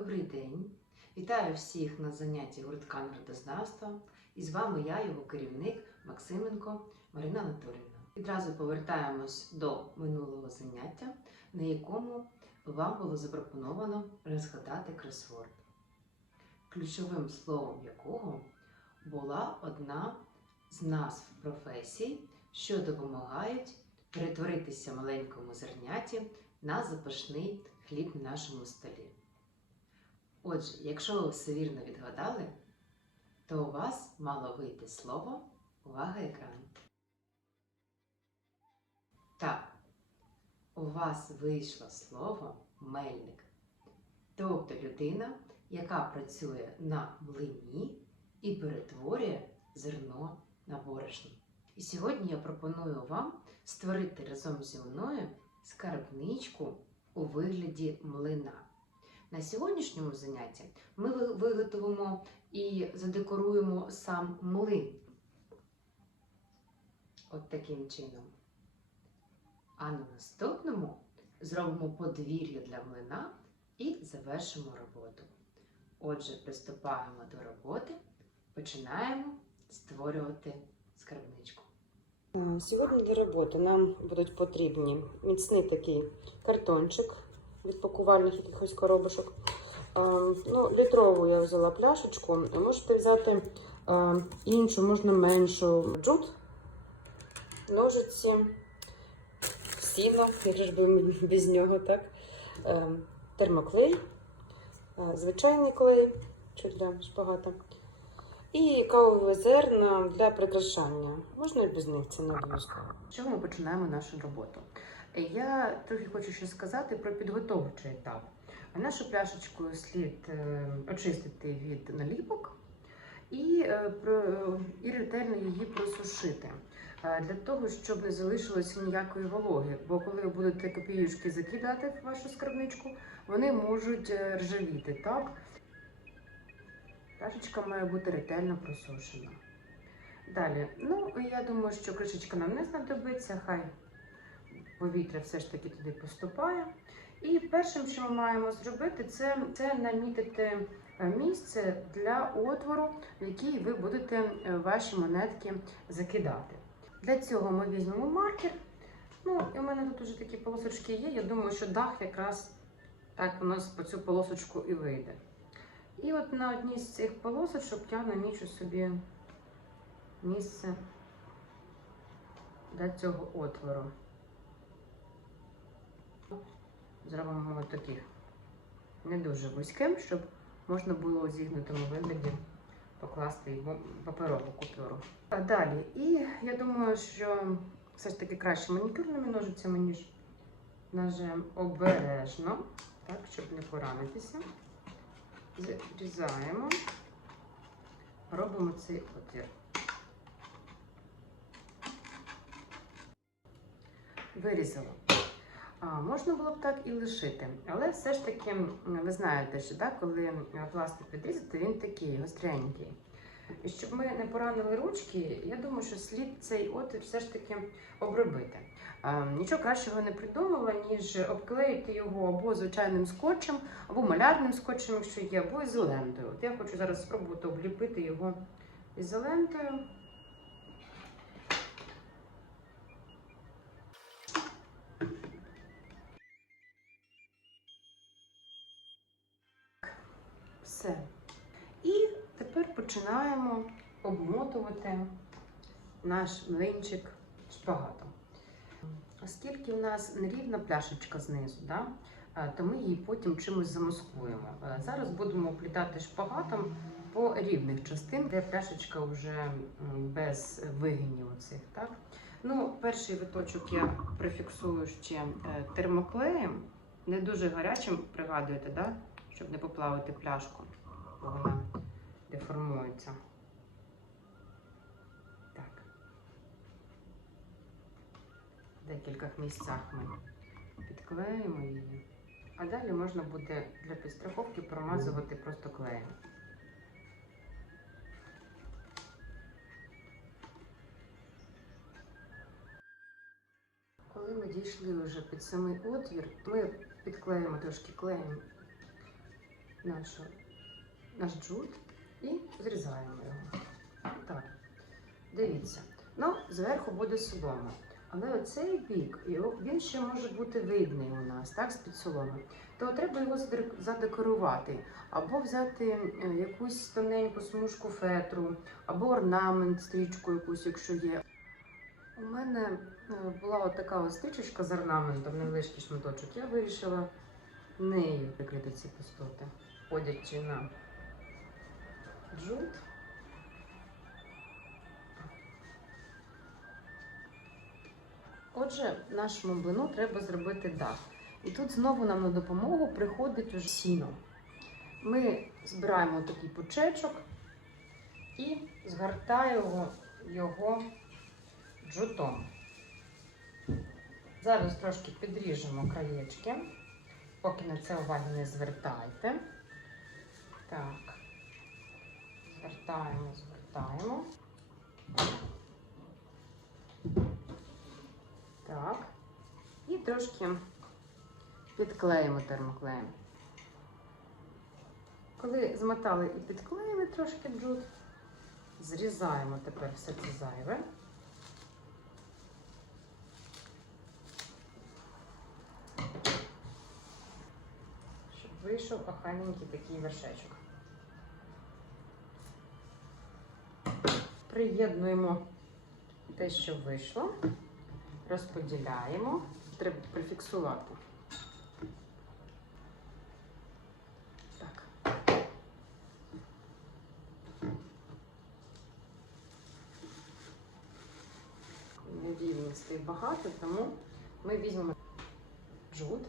Добрий день! Вітаю всіх на занятті гуртка народознавства. І з вами я, його керівник Максименко Марина Анатоліївна. Відразу повертаємось до минулого заняття, на якому вам було запропоновано розгадати кросворд, ключовим словом якого була одна з назв професій, що допомагають перетворитися маленькому зерняті на запашний хліб на нашому столі. Отже, якщо ви все вірно відгадали, то у вас мало вийти слово увага екран. Так, у вас вийшло слово мельник. Тобто людина, яка працює на млині і перетворює зерно на борошно. І сьогодні я пропоную вам створити разом зі мною скарбничку у вигляді млина. На сьогоднішньому занятті ми виготовимо і задекоруємо сам млин. От таким чином. А на наступному зробимо подвір'я для млина і завершимо роботу. Отже, приступаємо до роботи, починаємо створювати скарбничку. Е, Сьогодні для роботи нам будуть потрібні міцний такий картончик від пакувальних якихось коробочок. Е, Ну, літрову я взяла пляшечку. Можете взяти е, іншу, можна меншу джут, ножиці, сіно, як ж би без нього, так? Е, Термоклей, е, звичайний клей, чи шпагата. І кавові зерна для прикрашання. Можна і без них, це не обов'язково. З ми починаємо нашу роботу? Я трохи хочу ще сказати про підготовчий етап. Нашу пляшечку слід е, очистити від наліпок і, е, і ретельно її просушити. е, Для того, щоб не залишилося ніякої вологи. Бо коли ви будете копіюшки закидати в вашу скарбничку, вони можуть ржавіти. Так? Пляшечка має бути ретельно просушена. Далі, ну я думаю, що кришечка нам не знадобиться, хай повітря все ж таки туди поступає. І першим, що ми маємо зробити, це, це намітити е, місце для отвору, в який ви будете е, ваші монетки закидати. Для цього ми візьмемо маркер. Ну, і у мене тут вже такі полосочки є. Я думаю, що дах якраз так у нас по цю полосочку і вийде. І от на одній з цих полосочок я намічу собі місце для цього отвору. Зробимо таких не дуже вузьким, щоб можна було у зігнутому вигляді покласти паперову купюру. А далі, і я думаю, що все ж таки краще манікюрними ножицями, ніж ножем обережно, так, щоб не поранитися. Зрізаємо, робимо цей отвір. Вирізала. Можна було б так і лишити, але все ж таки, ви знаєте, що так, коли пластик відрізати, він такий гостренький. І щоб ми не поранили ручки, я думаю, що слід цей отвір все ж таки обробити. А, нічого кращого не придумала, ніж обклеїти його або звичайним скотчем, або малярним скотчем, якщо є, або ізолентою. От я хочу зараз спробувати обліпити його ізолентою. Починаємо обмотувати наш млинчик шпагатом. Оскільки у нас нерівна пляшечка знизу, да, е, то ми її потім чимось замаскуємо. Е, Зараз будемо плітати шпагатом по рівних частин, де пляшечка вже без вигинів оцих. Так? Ну, перший виточок я прифіксую ще е, термоклеєм, не дуже гарячим, пригадуєте, да? щоб не поплавити пляшку, вона деформується. Так. В декількох місцях ми підклеїмо її. А далі можна буде для підстраховки промазувати просто клеєм. Коли ми дійшли вже під самий отвір, ми підклеїмо трошки клеєм нашу, наш джут і зрізаємо його. Так, дивіться. Ну, зверху буде солома. Але оцей бік, він ще може бути видний у нас, так, з-під соломи. То треба його задекорувати. Або взяти якусь тоненьку смужку фетру, або орнамент, стрічку якусь, якщо є. У мене е, була така ось стрічечка з орнаментом, невеличкий шматочок. Я вирішила нею прикрити ці пустоти, ходячи на джут. Отже, нашому блину треба зробити дах. І тут знову нам на допомогу приходить уже сіно. Ми збираємо такий пучечок і згортаємо його джутом. Зараз трошки підріжемо краєчки, поки на це уваги не звертайте. Так, звертаємо, звертаємо. Так. І трошки підклеїмо термоклеєм. Коли змотали і підклеїли трошки джут, зрізаємо тепер все це зайве. Щоб вийшов охайненький такий вершечок. Приєднуємо те, що вийшло, розподіляємо. Треба прифіксувати. Так. Невільностей багато, тому ми візьмемо джут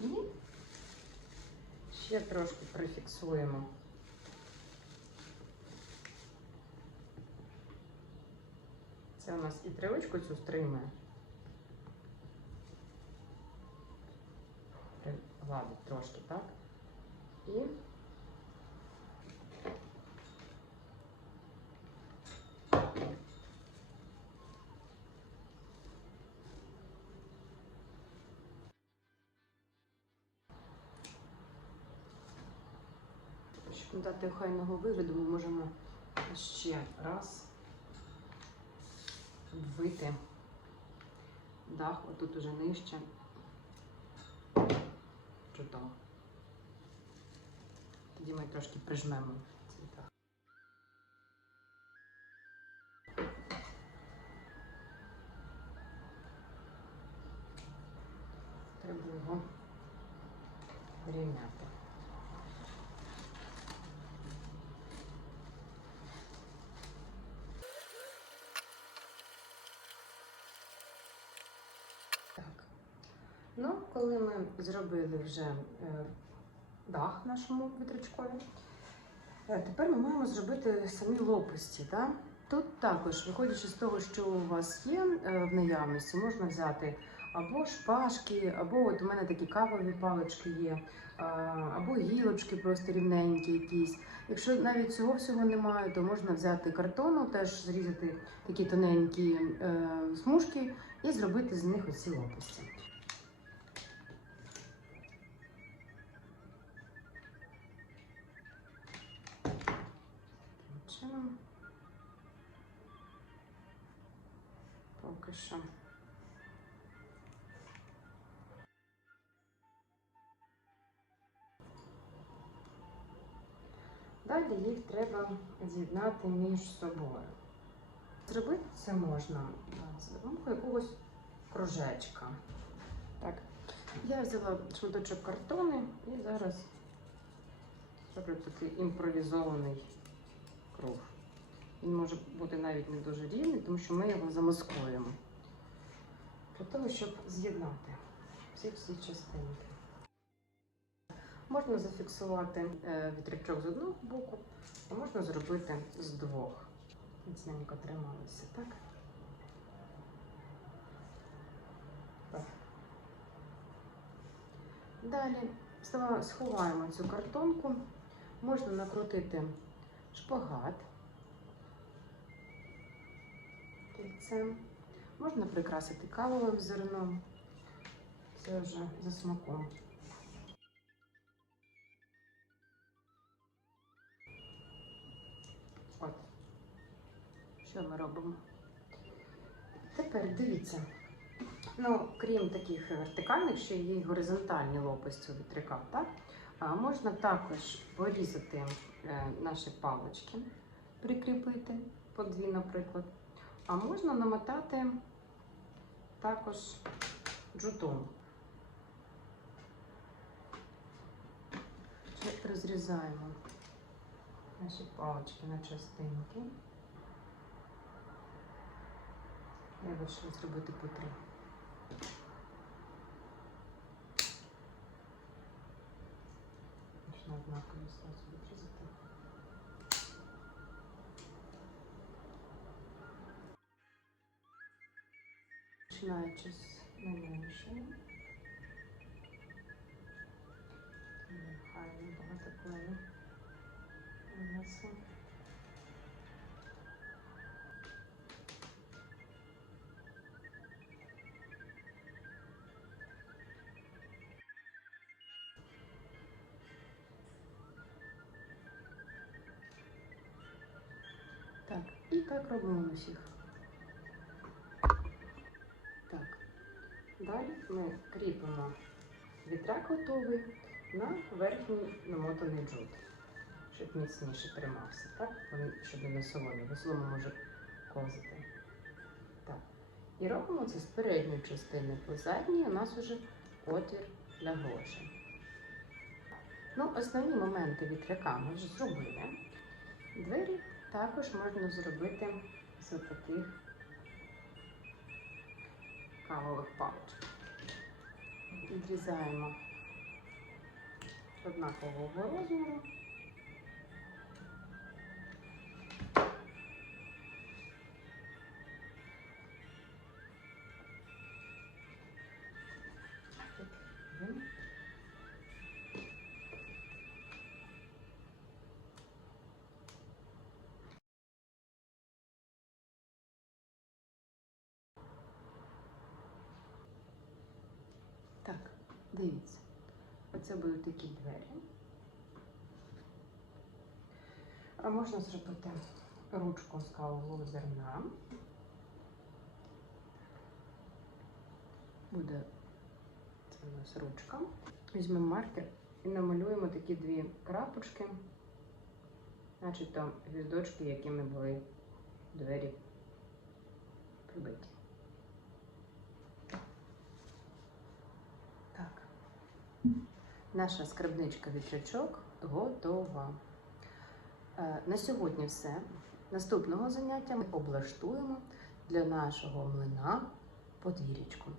і ще трошки прифіксуємо. Це у нас і тривочку цю стримує. Гладить трошки, так? І Щоб надати охайного вигляду, ми можемо ще раз обвити дах, отут уже нижче. Чудово. Тоді ми трошки прижмемо цей дах. Ну, коли ми зробили вже е, дах нашому вітрячкові, е, тепер ми маємо зробити самі лопасті. Да? Тут також, виходячи з того, що у вас є е, в наявності, можна взяти або шпажки, або от у мене такі кавові палички є, або гілочки просто рівненькі якісь. Якщо навіть цього всього немає, то можна взяти картону, теж зрізати такі тоненькі смужки і зробити з них оці лопасті. Чином. Поки що. Далі їх треба з'єднати між собою. Зробити це можна за допомогою якогось кружечка. Так. Я взяла шматочок картону і зараз зроблю такий імпровізований круг. Він може бути навіть не дуже рівний, тому що ми його замаскуємо. Для того, щоб з'єднати всі всі частинки. Можна зафіксувати е, вітрячок з одного боку, а можна зробити з двох. Міцненько трималися? Так. Далі сховаємо цю картонку. Можна накрутити шпагат кільцем. Можна прикрасити кавовим зерном, це вже за смаком. От, що ми робимо? Тепер дивіться. Ну, крім таких вертикальних, ще є горизонтальні лопасті від ріка, так? Можна також порізати е, наші палички, прикріпити по дві, наприклад. А можна намотати також джутом. Розрізаємо наші палички на частинки. Я вирішила зробити по три. Можна однаково зразу відрізати. Починаючи з найменшої. Нехай багато клею. Нанесу. І так робимо на всіх. Так. Далі ми кріпимо вітрак готовий на верхній намотаний джут, щоб міцніше тримався, так? Щоб не соломі, бо солома може ковзати. Так. І робимо це з передньої частини. По задній у нас вже отвір для грошей. Ну, основні моменти вітряка ми вже зробили. Двері також можна зробити з таких кавових паличок. Відрізаємо однакового розміру. Дивіться. Оце будуть такі двері. А можна зробити ручку з кавового зерна. Буде це у нас ручка. Візьмемо маркер і намалюємо такі дві крапочки, начебто гвіздочки, якими були двері прибиті. Так. Наша скарбничка вітрячок готова. Е, На сьогодні все. Наступного заняття ми облаштуємо для нашого млина подвір'ячку.